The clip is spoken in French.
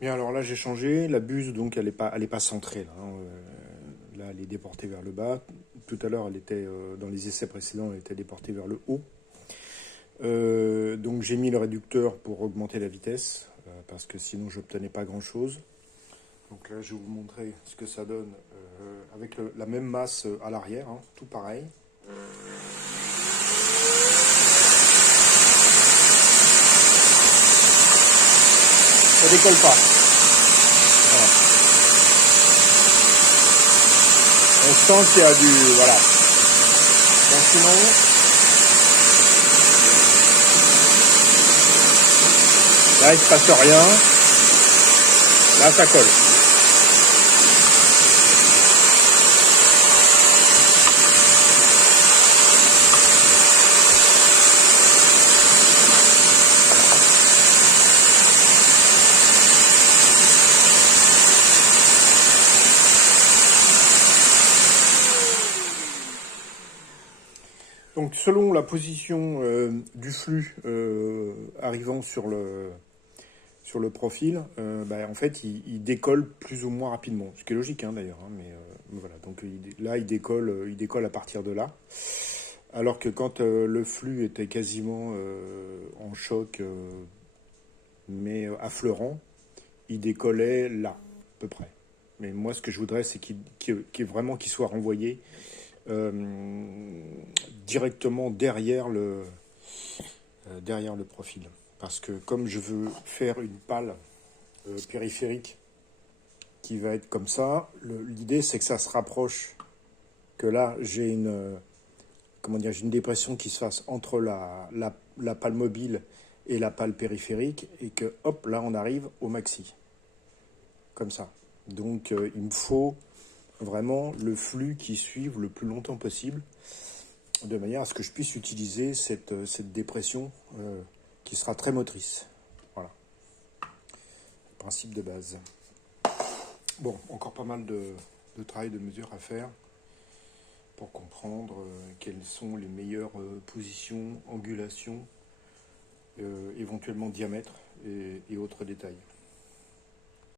Bien, alors là, j'ai changé. La buse, donc, elle est pas centrée. Là, hein. Là, elle est déportée vers le bas. Tout à l'heure, elle était, dans les essais précédents, elle était déportée vers le haut. Donc, j'ai mis le réducteur pour augmenter la vitesse, parce que sinon, je n'obtenais pas grand-chose. Donc là, je vais vous montrer ce que ça donne avec la même masse à l'arrière, hein, tout pareil. Ça décolle pas. Voilà. On sent qu'il y a du... Voilà. Donc sinon, là, il se passe rien. Là, ça colle. Donc, selon la position du flux arrivant sur le profil, bah, en fait, il décolle plus ou moins rapidement. Ce qui est logique, hein, d'ailleurs. Hein, mais voilà. Donc là, il décolle à partir de là. Alors que quand le flux était quasiment en choc, mais affleurant, il décollait là, à peu près. Mais moi, ce que je voudrais, c'est vraiment qu'il soit renvoyé directement derrière le profil. Parce que comme je veux faire une pale périphérique qui va être comme ça, l'idée c'est que ça se rapproche, que là j'ai comment dire, j'ai une dépression qui se fasse entre la pale mobile et la pale périphérique, et que hop, là on arrive au maxi, comme ça. Donc il me faut vraiment le flux qui suive le plus longtemps possible, de manière à ce que je puisse utiliser cette dépression qui sera très motrice. Voilà, principe de base. Bon, encore pas mal de travail de mesure à faire pour comprendre quelles sont les meilleures positions, angulations, éventuellement diamètre et autres détails.